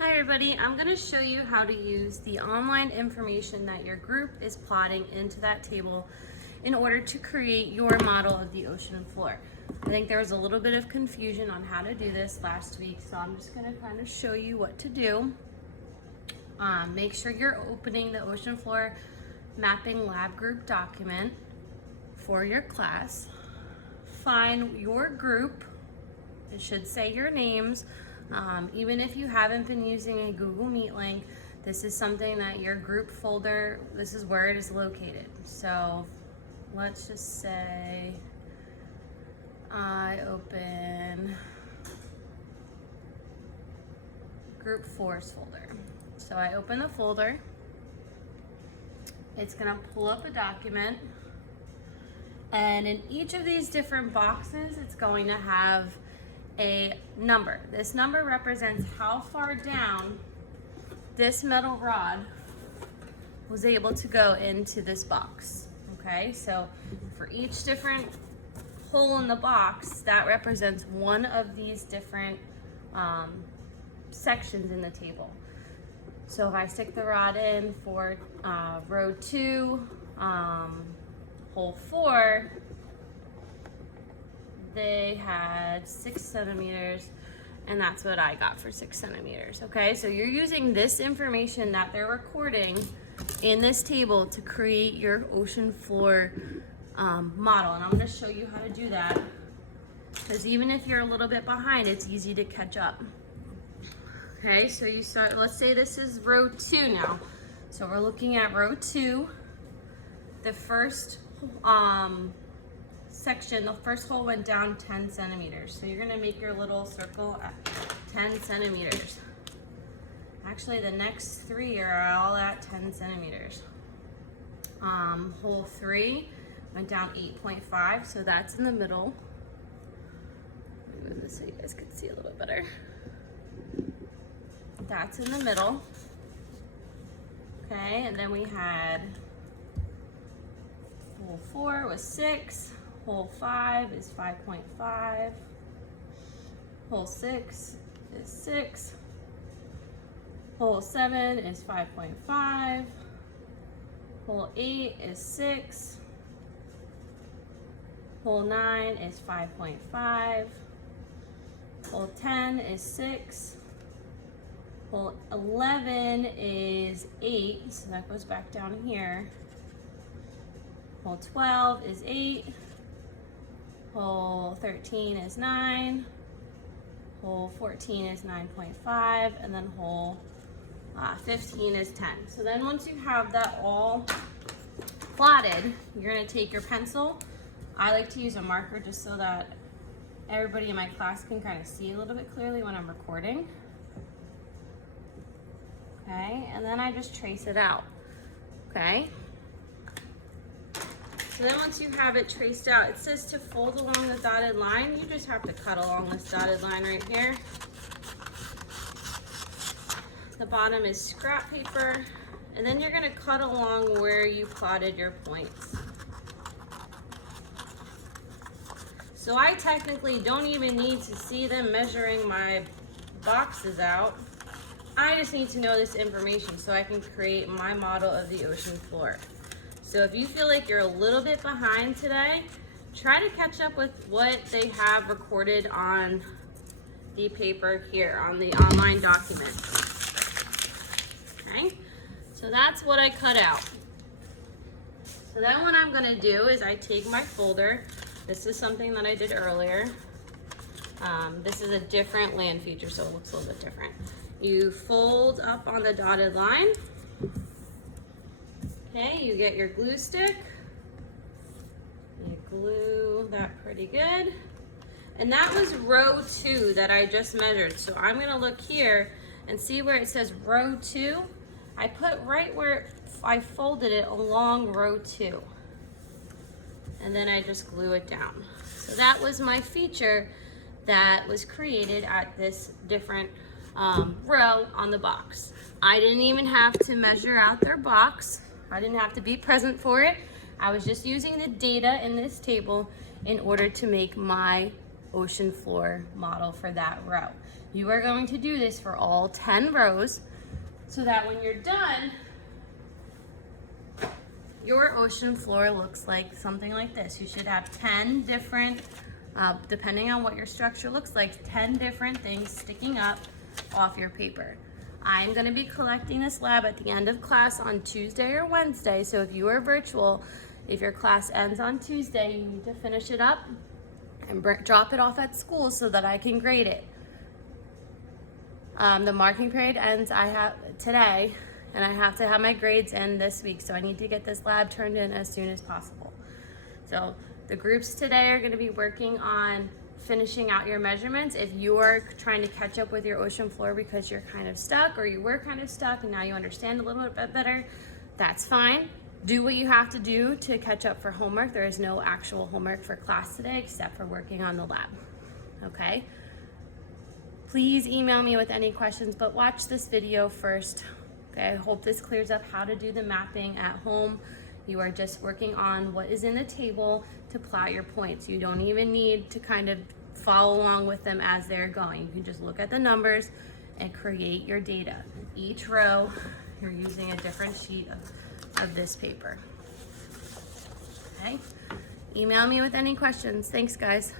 Hi everybody, I'm going to show you how to use the online information that your group is plotting into that table in order to create your model of the ocean floor. I think there was a little bit of confusion on how to do this last week, so I'm just going to kind of show you what to do. Make sure you're opening the ocean floor mapping lab group document for your class. Find your group. It should say your names. Even if you haven't been using a Google Meet link, this is something that your group folder, this is where it is located. So let's just say I open group fours folder. So I open the folder. It's gonna pull up a document. And in each of these different boxes, it's going to have a number. This number represents how far down this metal rod was able to go into this box. Okay, so for each different hole in the box, that represents one of these different sections in the table. So if I stick the rod in for row 2, hole 4, they had 6 centimeters, and that's what I got for 6 centimeters. Okay, so you're using this information that they're recording in this table to create your ocean floor model, and I'm going to show you how to do that, because even if you're a little bit behind, it's easy to catch up. Okay, so you start, let's say this is row 2 now. So we're looking at row 2. The first section, the first hole went down 10 centimeters. So you're gonna make your little circle at 10 centimeters. Actually, the next 3 are all at 10 centimeters. Hole 3 went down 8.5, so that's in the middle. Let me move this so you guys can see a little bit better. That's in the middle. Okay, and then we had hole 4 was 6. Hole 5 is 5.5. Hole 6 is 6. Hole 7 is 5.5. Hole 8 is 6. Hole 9 is 5.5. Hole 10 is 6. Hole 11 is 8, so that goes back down here. Hole 12 is 8. Hole 13 is 9. Hole 14 is 9.5, and then hole 15 is 10. So then once you have that all plotted, you're gonna take your pencil. I like to use a marker just so that everybody in my class can kind of see a little bit clearly when I'm recording. Okay, and then I just trace it out, okay? So then once you have it traced out, it says to fold along the dotted line. You just have to cut along this dotted line right here. The bottom is scrap paper, and then you're gonna cut along where you plotted your points. So I technically don't even need to see them measuring my boxes out. I just need to know this information so I can create my model of the ocean floor. So if you feel like you're a little bit behind today, try to catch up with what they have recorded on the paper here, on the online document. Okay, so that's what I cut out. So then what I'm gonna do is I take my folder. This is something that I did earlier. This is a different land feature, so it looks a little bit different. You fold up on the dotted line. Okay, you get your glue stick. You glue that pretty good. And that was row 2 that I just measured. So I'm gonna look here and see where it says row 2. I put right where I folded it along row 2. And then I just glue it down. So that was my feature that was created at this different row on the box. I didn't even have to measure out their box. I didn't have to be present for it. I was just using the data in this table in order to make my ocean floor model for that row. You are going to do this for all 10 rows so that when you're done, your ocean floor looks like something like this. You should have 10 different, depending on what your structure looks like, 10 different things sticking up off your paper. I'm going to be collecting this lab at the end of class on Tuesday or Wednesday, so if you are virtual, if your class ends on Tuesday, you need to finish it up and drop it off at school so that I can grade it. The marking period ends today, and I have to have my grades in this week, so I need to get this lab turned in as soon as possible. So the groups today are going to be working on finishing out your measurements. If you are trying to catch up with your ocean floor because you're kind of stuck, or you were kind of stuck and now you understand a little bit better, that's fine. Do what you have to do to catch up for homework. There is no actual homework for class today except for working on the lab, okay? Please email me with any questions, but watch this video first. Okay, I hope this clears up how to do the mapping at home. You are just working on what is in the table to plot your points. You don't even need to kind of follow along with them as they're going. You can just look at the numbers and create your data. Each row, you're using a different sheet of this paper. Okay, email me with any questions. Thanks, guys.